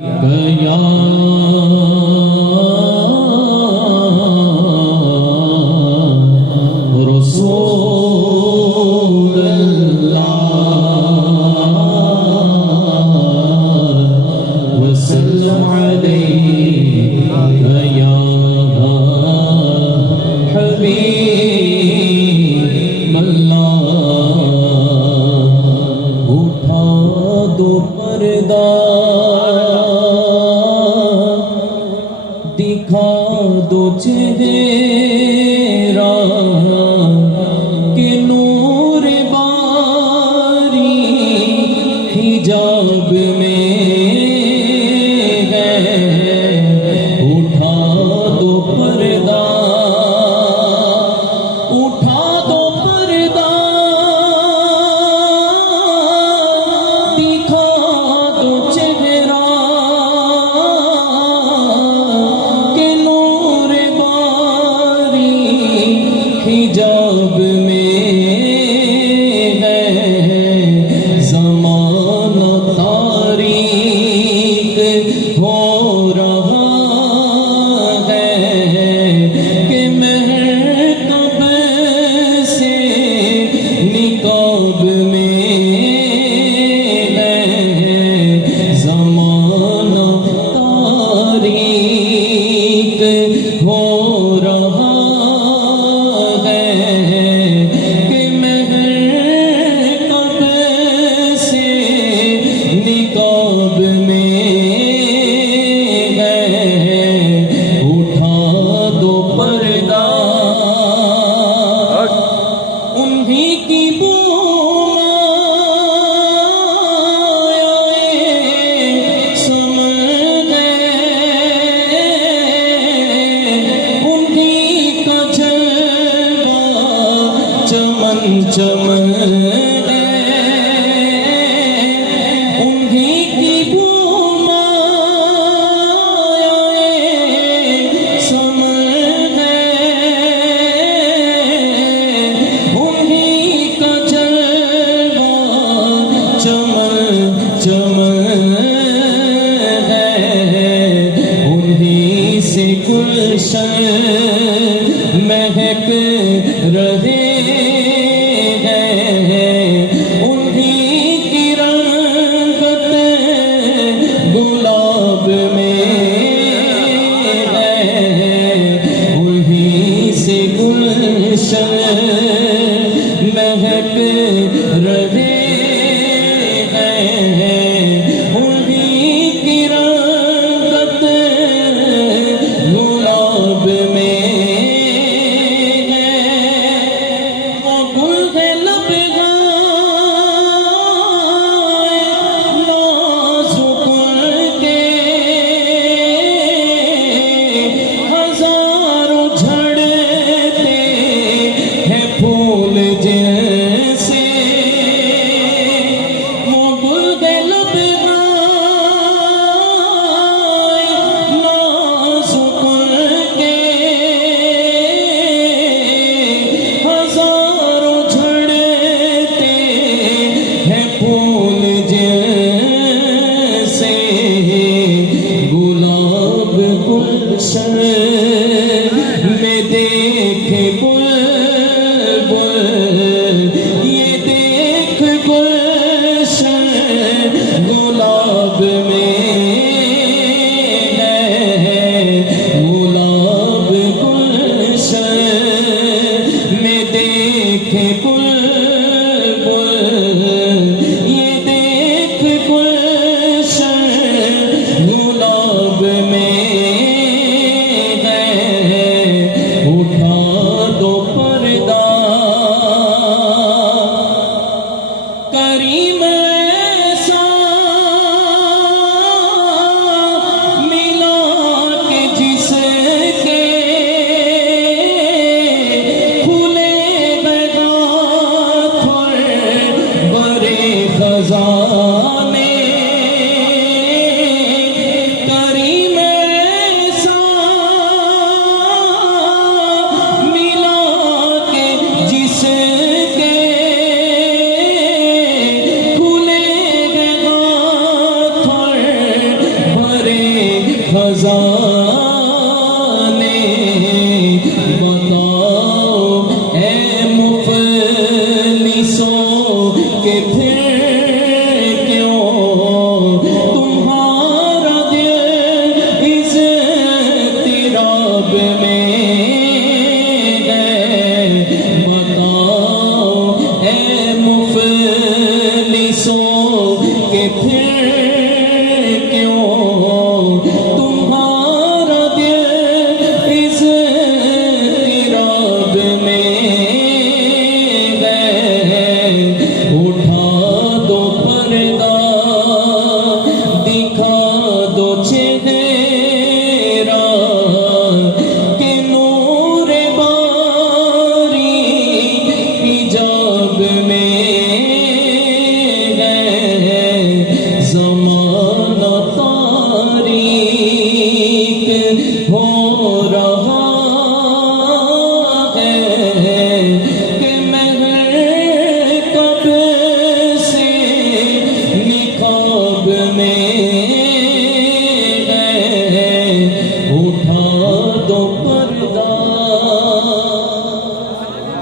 या रसूल अल्लाह वसल्लम अलैका या हबीब अल्लाह। उठा दो पर्दा, दिखा दो चेहरा कि नूर बारी हिजाब में है। उठा दो पर्दा, उठा दो पर्दा, दिखा दो चेहरा हिजाब में है। ज़माना तारीक हो रहा है कि महकब से निकाब में है। ज़माना तारीक हो रहा निकाब में है। उठा दो पर्दा, उन्हीं की समझ उन्हीं का जलवा चमन चमन गुलशन महक रहे हैं। उन्हीं की रंगत गुलाब में है। उन्हीं से गुलशन महक रहे हैं। उन्हीं की रंगत गुलाब में है। वो गुल है लब नाजुक के, हजारों झड़ते हैं फूल जैसे। वो गुल है लब गुलशन में देखे बुलबुल, ये देख गुलशन गुलाब में है। गुलाब गुलशन में देखे बुलबुल, ये देख गुलशन गुलाब में है। खजाने बताओ ऐ मुफलिसों के फिर क्यों तुम्हारा दिल इस तिराब में है। बताओ ऐ मुफलिसों के फिर क्यों तुम्हारा दिल इस तिराब में है। उठा दो पर्दा दिखा दो